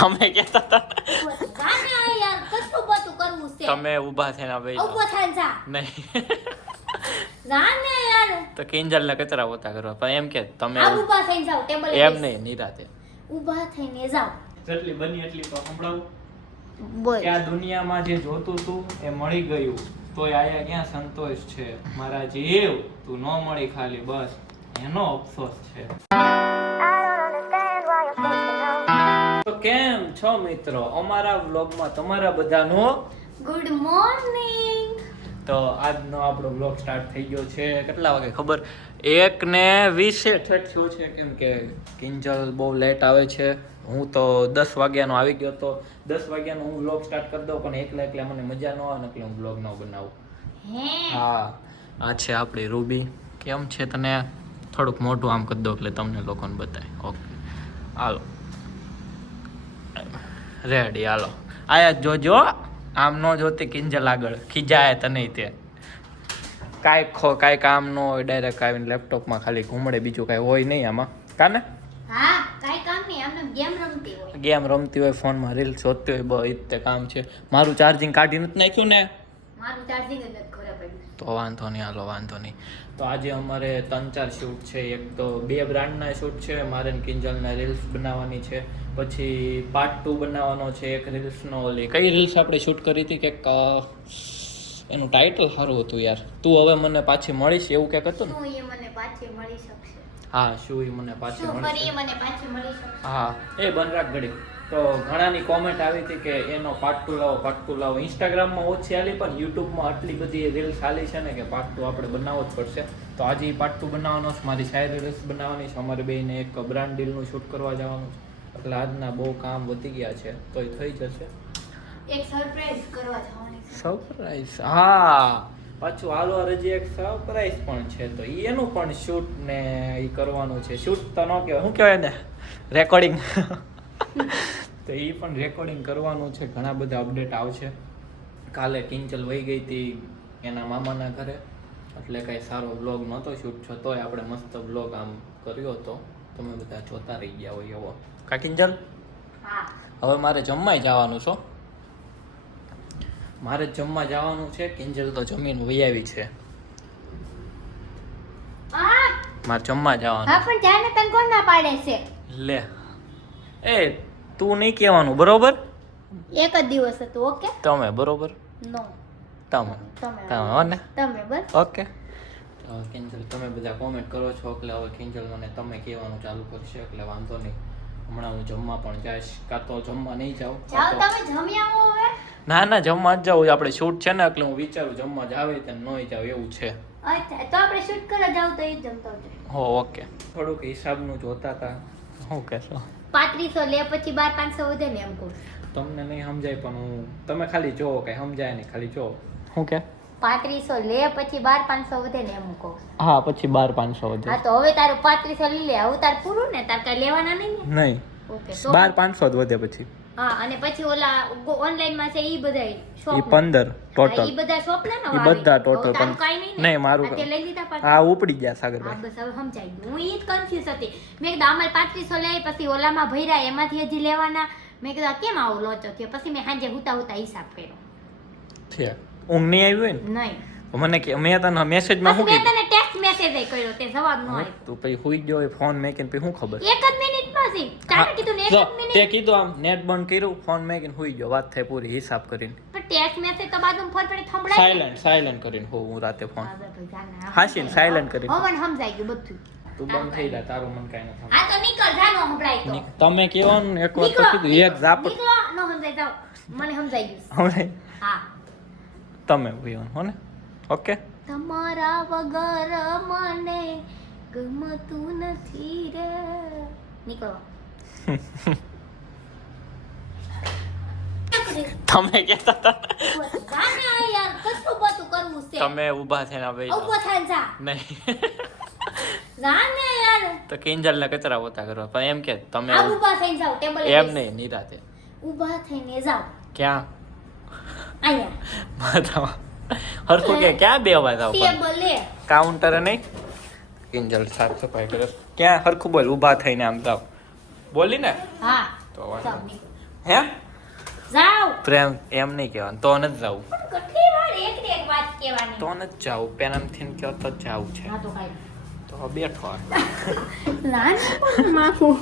તમે કહેતા હતા ગાને યાર કેટલું બધું કરવું છે. તમે ઊભા થઈને આવે ઊભો થઈને જા. નહીં ગાને યાર તો કિંજલ ને કચરા પોતા કરવા પણ એમ કે તમે આ ઊભા થઈને જાવ ટેબલ એમ નહીં નિરાતે ઊભા થઈને જાવ. જેટલી બની એટલી તો સંભળાવું બોલ. કે આ દુનિયામાં જે જોતું તું એ મળી ગયું તોય આયા ક્યાં સંતોષ છે મારા જીવ તું ન મળી ખાલી બસ એનો અફસોસ છે. તો કેમ છો મિત્રો અમારા વ્લોગમાં તમારા બધાનું ગુડ મોર્નિંગ. તો આજનો આપણો વ્લોગ સ્ટાર્ટ થઈ ગયો છે કેટલા વાગે ખબર 1:20 થયું છે કેમ કે કિંજલ બહુ લેટ આવે છે. હું તો 10 વાગ્યાનો આવી ગયો તો 10 વાગ્યાનો હું વ્લોગ સ્ટાર્ટ કરી દઉં પણ એકલા મને મજા ન આવે એટલે હું વ્લોગ ન બનાવું. હા આ છે આપણી રૂબી. કેમ છે તને થોડુંક મોટું આમ કરી દો એટલે તમને લોકોને બતાય. ઓકે હાલો રેડી હાલો આયા જોજો આમ ન જોતી કિંજલ આગળ ખીજાય તને તે કાંઈ કામ ન હોય ડાયરેક્ટ આવીને લેપટોપમાં ખાલી ઘૂમડે બીજું કાંઈ હોય નહીં આમાં કાને. હા કાઈ કામ નહીં આમને ગેમ રમતી હોય. ગેમ રમતી હોય ફોનમાં રીલ્સ જોતી હોય બસ તે કામ છે. મારું ચાર્જિંગ કાઢી નથી નાખ્યું ને મારું ચાર્જિંગ જ નથી ખરાબ પડ્યું. તો વાંધો નહીં હાલો વાંધો નહીં. તો આજે અમારે 3-4 શૂટ છે. એક તો 2 બ્રાન્ડના શૂટ છે મારે ને કિંજલના રીલ્સ બનાવવાની છે. પછી પાર્ટ 2 બનાવવાનો છે એક રીલ્સનો. ઓલી કઈ રીલ્સ આપણે શૂટ કરી હતી કે એનું ટાઇટલ સારું હતું યાર. તું હવે મને પાછી મળીશ એવું કંઈક હતું ને. શું એ મને પાછી મળી શકશે? હા શું એ મને પાછી શું ફરી મળશે. એ મને પાછી મળી શકશે? હા એ બન રાખ ઘડી. તો ઘણાની કોમેન્ટ આવી હતી કે એનો પાર્ટ 2 લાવો. ઇન્સ્ટાગ્રામમાં ઓછી આલી પણ યુટ્યુબમાં આટલી બધી રીલ્સ આલી છે ને કે પાર્ટ 2 આપણે બનાવવો જ પડશે. તો આજે એ પાર્ટ 2 બનાવવાનો છે. મારી શાયરી રીલ્સ બનાવવાની છે. અમારે બેને એક બ્રાન્ડ ડીલનું શૂટ કરવા જવાનું છે. એટલે આજના બહુ કામ વધી ગયા છે તો એ થઈ જશે. એક સરપ્રાઈઝ કરવા જવાની છે. સરપ્રાઈઝ હા પાછું હાલો હજી એક સરપ્રાઈઝ પણ છે તો એનું પણ શૂટ ને એ કરવાનું છે. શૂટ તો ન કહેવાય શું કહેવાય ને રેકોર્ડિંગ તો એ પણ રેકોર્ડિંગ કરવાનું છે. ઘણા બધા અપડેટ આવશે. કાલે કિંજલ વહી ગઈ હતી એના મામાના ઘરે એટલે કાંઈ સારો બ્લોગ નહોતો શૂટ છતોય આપણે મસ્ત બ્લોગ આમ કર્યો હતો. તમે બધા જોતા રહી ગયા હોય એવો કા કિંજલ. હા હવે મારે જમવાય જવાનું છો. મારે જમવા જવાનું છે. કિંજલ તો જમીન વહી આવી છે. મારે જમવા જવાનું. હા પણ જાને તને કોણ ના પાડે છે? લે એ તું નહીં કહેવાનું બરોબર. એક જ દિવસ હતું. ઓકે તમે બરોબર. નો તમે તમે હો ને તમે બસ ઓકે. તો કિંજલ તમે બધા કોમેન્ટ કરો છો એટલે હવે કિંજલ મને તમે કહેવાનું ચાલુ કરશે એટલે વાંધો નહીં. હમણાં હું જમવા પણ જઈશ. કાં તો જમવા નહીં જાઉં. જાઓ તમે જમી આવો હવે. ના જમવા જ જાઉં. આપણે શૂટ છે ને એટલે હું વિચારું જમવા જ આવે તો નહીં જાવ એવું છે. અચ્છા તો આપણે શૂટ કરવા જાવ તો એ જ જમતો આવજો. હો ઓકે. થોડુંક હિસાબનું જોતા હતા. શું કહેશો? 3500 લે પછી 12-500 વધે ને એમ કહું. તમને નહીં સમજાય પણ હું તમે ખાલી જોવો કઈ સમજાય નહીં ખાલી જોવો. શું કે 3500 લે પછી 12-500 વધે ને એમ કહું. હા પછી 12-500 વધે. હા તો હવે તારું 3500 લઈ લે. હવે તાર પૂરું ને તાર કઈ લેવાના નહીં ને. નહીં ઓકે 12-500 જ વધે પછી. હા અને પછી ઓલા ઓનલાઈન માં છે ઈ બધાય ઈ શોપ 15 ટોટલ. ઈ બધા શોપ ના ઈ બધા ટોટલ પણ કાઈ નહીં ને. નહીં મારું આ તે લઈ લીધા પાછા. હા ઉપડી ગયા હા સાગરભાઈ. બસ હવે સમજાઈ ગયું. હું ઈ જ કન્ફ્યુઝ હતી. મેં કીધું અમારે 3500 લે પછી ઓલામાં ભર્યા એમાંથી હજી લેવાના. મેં કીધું આ કેમ આવો લોચો થયો? પછી મેં સાંજે હુતા હિસાબ કર્યો. છે ઊંઘ નહીં આવી હોય ને નહીં મને કે મેં તને મેસેજમાં શું મેં કીધું તને ટેક્સ્ટ મેસેજ કર્યો તે જવાબ ન આપ્યો. તું પછી હુઈ ગયો હોય ફોન મેકીને પછી શું ખબર. એક જ મિનિટમાં છે. તારે કીધું ને એક જો, જ મિનિટ. તે કીધું આમ નેટ બંધ કર્યું ફોન મેકીને હુઈ ગયો વાત થઈ પૂરી હિસાબ કરીને. પણ ટેક્સ્ટ મેસેજ તો બાજુમાં ફોન પડે સંભળાય. સાયલેન્ટ કરીને હું રાતે ફોન હા, ભાઈ, જાને. હાસીને silent કરી. હવે મને સમજાઈ ગયું બધું. તું બંધ થઈ જા તારું મન કાઈ ન હા તો નીકળ જાનો સંભળાય તો. તમે કહેવાનું ને એક વાર તો નીકળો, કીધું એક ઝાપટ નીકળો, ન સમજાય જાઓ. મને સમજાઈ ગયું. હમણાં હા તમે કહેવાનું હો ને ઓકે. તમારા વગર મને ગમતું નથી રે. નીકળો. તમે કહેતા હતા ગાને આ યાર કેટલું બધું કરવું છે. તમે ઊભા થઈને આવે ઊભો થઈને જા. નહીં ગાને યાર તો કિંજલને કચરા પોતા કરવા પણ એમ કે તમે આ ઊભા થઈને જાઓ ટેબલ એમ નહીં નિરાતે ઊભા થઈને જાઓ. ક્યાં અહીંયા બતાવો હરખું કે ક્યાં બે અવાજ આવ ટેબલ લે. કાઉન્ટર નહીં કિંજલ સાફ સફાઈ કરે ક્યાં હરખું બોલ ઊભા થઈને આમ જાવ બોલી ને હા તો જાઓ, નીકળો. હે જાવ પ્રેમ એમ નહીં કહેવાનું તો નથી જાવું કેટલી વાર એક ને એક વાત કહેવાની તો નથી જાવું પેનામથી કહો તો જાવું છે હા તો કાઈ તો બેઠો નાની માખું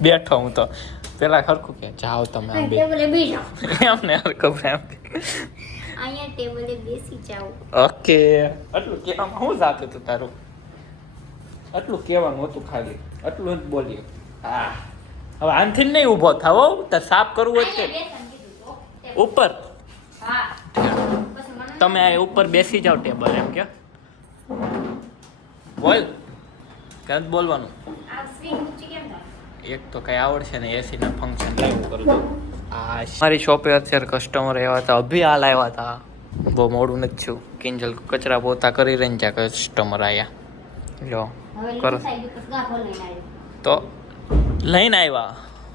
બેઠો હું તો પેલા ખરખું કે જાઓ તમે આમ બે ટેબલે બેસી જાઓ એમને હરખું પ્રેમ અહીંયા ટેબલે બેસી જાઓ ઓકે આટલું કહેવામાં શું જાતું હતું તારું આટલું કહેવાનું હતું ખાલી આટલું જ બોલ્યું હા હવે આનથી નહીં ઊભો થાવો તો સાફ કરવું હોય તો અહીંયા બેસવાનું કીધું તો ટેબલ. ઉપર હા પછી મને તમે આ ઉપર બેસી જાઓ ટેબલ એમ કે બોલ ક્યાં બોલવાનું આ સ્ક્રીન ઊંચી કેમ થાય એક તો કઈ આવડશે ને એસી ના ફંક્શન લાઈવ કરું છું આ મારી શોપે અત્યારે કસ્ટમર આવ્યા હતા અભી હાલ આવ્યા હતા બહુ મોડું નથી થયું કિંજલ કચરા પોતા કરી રહી ને ત્યાં કસ્ટમર આવ્યા જો હવે કરો. લીધું સાહેબ તો ગાભો લઈને આવ્યો તો લઈને આવ્યા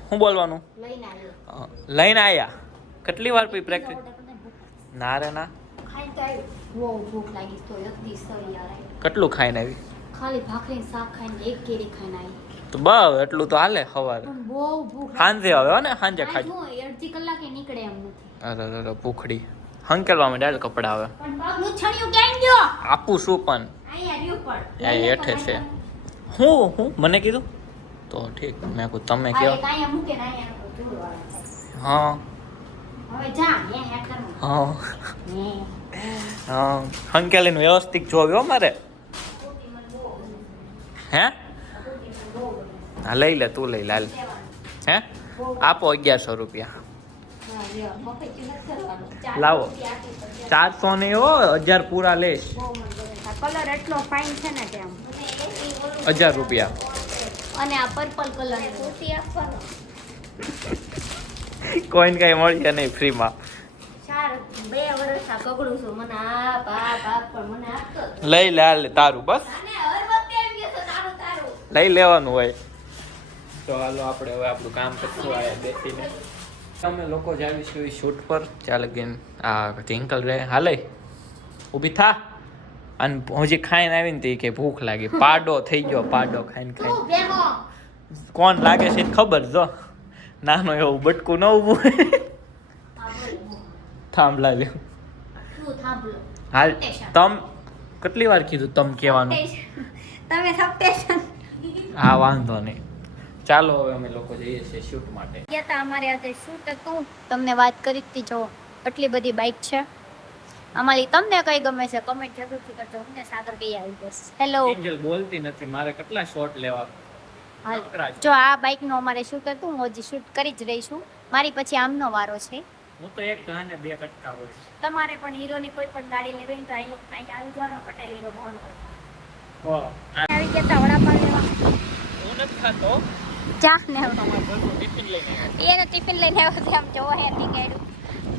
શું બોલવાનું લઈને આવ્યો લઈને આવ્યા કેટલી વાર પછી પ્રેક્ટિસ ના રે ના ખાઈ તો આવ્યો બહુ ભૂખ લાગી તો એક દિવસ તો યાર આવ્યો. કેટલું ખાઈને આવી ખાલી ભાખરી ને શાક ખાઈને એક કેરી ખાઈને આવી તો બસ એટલું તો હાલે સવારે પણ બહુ ભૂખ સાંજે આવે હો ને સાંજે લાગી. ખાઈ આ જો અડધી કલાકે નીકળે એમ નથી અરે ભૂખડી હંકેલવામાં ડાયલ કપડા આવે પણ પગનું છણિયું ક્યાં ગયો આપું શું પણ અહીંયા રહ્યું પણ એ હેઠે છે હું મને કીધું તો ઠીક મેં કહું તમે આ કહો એક અહીંયા મૂકે ને અહીંયા ધૂળ વાળા થાય. હા હવે જા હે હે કરું હા હે હા હંકેલીને વ્યવસ્થિત જોવ્યો મારે કુર્તી મને બહુ ગમે. હે કુર્તી મને બહુ ગમે. હા લઈ લે તું લઈ લે હાલ લેવાનું. હે આપો 1100 રૂપિયા હા લ્યો મફતથી નથી કરવાનું. ચાર લાવો. રૂપિયા આપી તો દે. 400 ને હો 1000 પૂરા લેશ બહુ મને ગમે. આ કલર એટલો ફાઇન છે ને તેમ 1000 રૂપિયા અને આ પર્પલ કલર ની કુર્તી આપવાનો કોઈને કઈ મળશે નહીં ફ્રીમાં 2 વર્ષ આ કગડું છું મને આપ પણ મને આપતો જ. લઈ લે હાલ તારું બસ અને હર વખતે એમ કહે છે તારું તારું લઈ લેવાનું હોય તો હાલો આપણે હવે આપણું કામ કરશું આયા બેસીને અમે લોકો જ આવીશું શૂટ પર ચાલ લગીન આ ટિંકલ રે હાલે ઊભી થા અને હજી ખાઈને આવીને તે કે ભૂખ લાગી પાડો થઈ ગયો પાડો ખાઈને તું ખાઈને બેહો કોણ લાગે છે એ ખબર જો નાનો એવું બટકું ન ઊભું થાંભલા લ્યો તું થાંભલો હાલ તમ કેટલી વાર કીધું તમ કહેવાનું તમે સપ્ટેશન હા વાંધો નહીં ચાલો હવે અમે લોકો જઈએ છીએ શૂટ માટે ગયા તા અમારે આજે શૂટ હતું તમને વાત કરી હતી જો આટલી બધી બાઇક છે અમારી તમને કઈ ગમે છે કમેન્ટ જરૂરથી કરજો અમને સાગર કઈ આવી બસ હેલો એન્જલ બોલતી નથી મારે કેટલા શોટ લેવા જો આ બાઇક નો અમારે શૂટ હતું હું હજી શૂટ કરી જ રહી છું મારી પછી આમનો વારો છે હું તો એક ગાને બે કટકા હોય તમારે પણ હીરોની કોઈ પણ ગાડી લેવી હોય તો અહીં આવી જવાનો પટેલ હીરો ફોન કરો વાહ આવી ગયા તા વડાપાવ લેવા હું નથી ખાતો ચા ને તમારા ઘરનું ટિફિન લઈને આવ્યો. એને ટિફિન લઈને આવ્યો છે આમ જોવા હે નીકળ્યું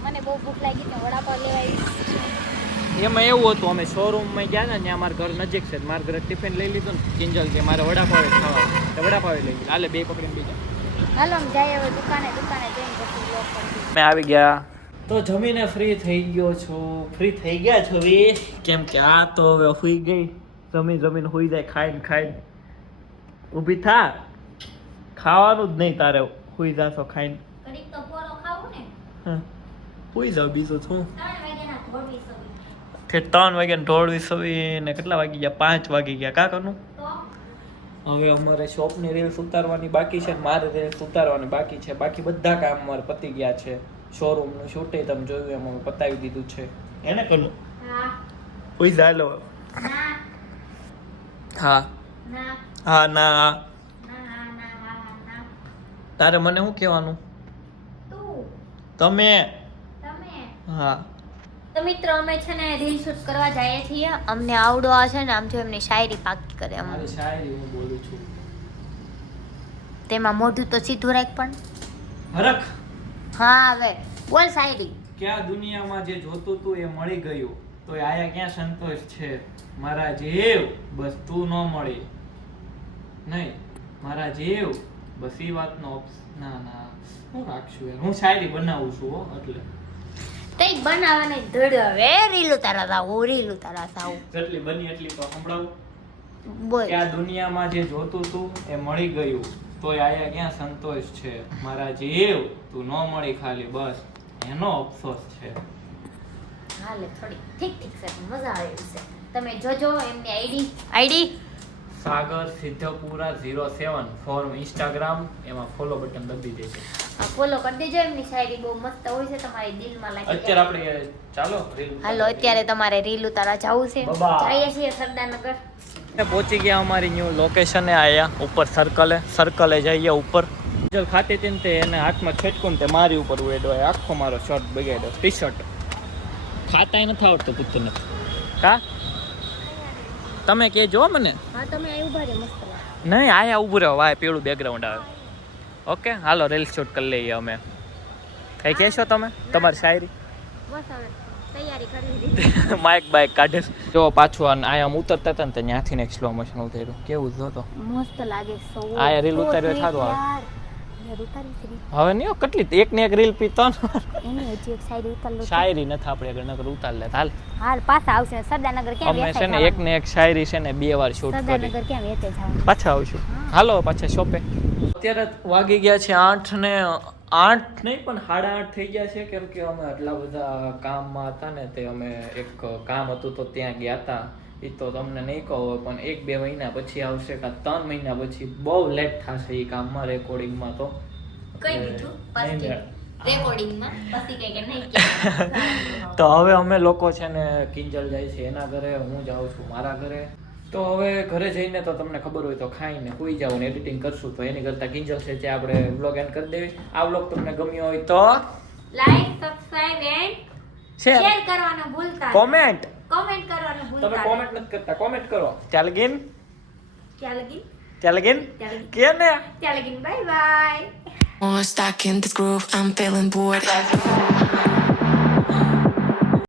મને બહુ ભૂખ લાગી તો વડાપાવ લેવા આવી એમાં એવું હતું અમે શોરૂમમાં ગયા ને ત્યાં અમારા ઘર નજીક છે મારા ઘરે ટિફિન લઈ લીધું ને કિંજલ કે મારે વડાપાવ જ ખાવા તો વડાપાવ લઈ લીધું હાલે બે પકડીને બીજા હાલો આમ જાય હવે દુકાને જઈને પછી બ્લોગ કરશું મેં આવી ગયા તો જમીને ફ્રી થઈ ગયો છું ફ્રી થઈ ગયા છો કેમ કે આ તો હવે હુઈ ગઈ જમીન હુઈ જાય ખાઈને ઊભી થા ખાવાનું જ નહીં તારે હુઈ જાશો ખાઈને ઘડીક તો પોરો ખાવું ને હા. હુઈ જાવ બીજું શું 3 વાગ્યાના ઘોડી સવી કે 3 વાગ્યા ઢોળવી સવી ને કેટલા વાગી ગયા 5 વાગી ગયા કા કરનું તો હવે અમારે શોપની રીલ્સ ઉતારવાની બાકી છે મારે રીલ્સ ઉતારવાની બાકી છે બાકી બધા કામ અમારે પતી ગયા છે શોરૂમનું શૂટે તમે જોયું એમ અમે પતાવી દીધું છે એને કરવું હા હુઈ જાલો ના હા ના હા ના ના ના ના ના તારે મને શું કહેવાનું તું તમે તમે હા તો મિત્રો અમે છે ને રીલ શૂટ કરવા જઈએ છીએ અમને આવડો છે ને આમ જો એમની શાયરી પાકી કરે અમને મારી શાયરી હું બોલું છું તેમાં મોઢું તો સીધું રાખ પણ હરખ હા હવે બોલ શાયરી ક્યાં દુનિયામાં જે જોતું તું એ મળી ગયું તો આયા ક્યાં સંતોષ છે મારા જેવ બસ તું ન મળી નહીં મારા જેવ બસ એ વાતનો ના હું રાખશું યાર હું શાયરી બનાવું છું હો એટલે તઈ બનાવવાની ધડ હવે રીલ ઉતારા થાવ જેટલી બની એટલી તો સંભળાવું બોલ કે આ દુનિયામાં જે જોતું તું એ મળી ગયું તોય આયા ક્યાં સંતોષ છે મારા જીવ તું ન મળી ખાલી બસ એનો અફસોસ છે. હાલે થોડી ઠીક છે મજા આવે એવી છે. તમે જોજો એમની આઈડી સાગર સિદ્ધપુરા 07 ફોર ઇન્સ્ટાગ્રામ, એમાં ફોલો બટન દબી દેજો. ફોલો કરી દેજો. એમની શાયરી બહુ મસ્ત હોય છે, તમારી દિલમાં લાગી જાય. અત્યારે આપણે ચાલો રીલ હાલો અત્યારે તમારે રીલ ઉતારવા જવું છે. બાબા. જઈએ છીએ સરદારનગર. પહોંચી ગયા અમારી ન્યૂ લોકેશને આયા ઉપર સર્કલે જઈએ ઉપર. જલ ખાતી હતી ને તે એને હાથમાં છટકું ને તે મારી ઉપર ઉડ્યો, આખો મારો શર્ટ બગાડ્યો, ટી શર્ટ ખાતાય નથી આવડતું પુત્રને. કા તમે કહેજો મને. હા તમે અહીં ઉભા રહો, મસ્ત લાગે. નહીં આયા ઊભું રહો, વાય પીળું બેકગ્રાઉન્ડ આવે. ઓકે હાલો રીલ શૂટ કરી લઈએ અમે. કઈ કહેશો તમે તમારી શાયરી? બસ હવે તૈયારી કરી દીધી. માઇક બાઇક કાઢે જો પાછું આયા ઉતરતા હતા ને ત્યાંથી એક સ્લો મોશન ઉતાર્યું, કેવું જો તો મસ્ત લાગે. આયા રીલ ઉતાર્યો સારું આવે. હવે નહીં કેટલી એક ને એક રીલ પી ત્રણ એની હજી એક શાયરી ઉતાર લો. શાયરી નથી આપણે આગળ નકર ઉતાર લે હાલ. હાલ પાછા આવશે સરદારનગર. ક્યાં અમે છે ને એક ને એક શાયરી છે ને 2 વાર શૂટ કરી. સરદારનગર ક્યાં વેતે જવાનું? પાછા આવશું. હાલો પાછા શોપે. અત્યારે વાગી ગયા છે 8 ને 8 નહીં પણ 8:30 થઈ ગયા છે, કેમ કે અમે આટલા બધા કામમાં હતા ને તે અમે એક કામ હતું તો ત્યાં ગયા હતા. એ તો તમને નહીં કહો પણ 1-2 મહિના પછી આવશે કે 3 મહિના પછી. બહુ લેટ થશે એ કામમાં રેકોર્ડિંગમાં. તો કઈ દીધું પછી રેકોર્ડિંગમાં પછી કઈ કે નહીં. તો હવે અમે લોકો છે ને કિંજલ જાય છે એના ઘરે, હું જાઉં છું મારા ઘરે. તો હવે ઘરે જઈને તો તમને ખબર હોય તો ખાઈને સુઈ જાવ ને એડિટિંગ કરશું. તો એની કરતાં કિંજલ છે જે આપણે વ્લોગ એન્ડ કરી દેવી. આ વ્લોગ તમને ગમ્યો હોય તો લાઈક, સબસ્ક્રાઇબ એન્ડ શેર કરવાનું ભૂલતા નહીં. કોમેન્ટ કરવાનું ભૂલતા તમે નહીં. કોમેન્ટ નથી કરતા, કોમેન્ટ કરો. ત્યાં લગીન ત્યાં લગી કે ને ત્યાં લગીન bye bye. More stuck in this groove, I'm feeling bored.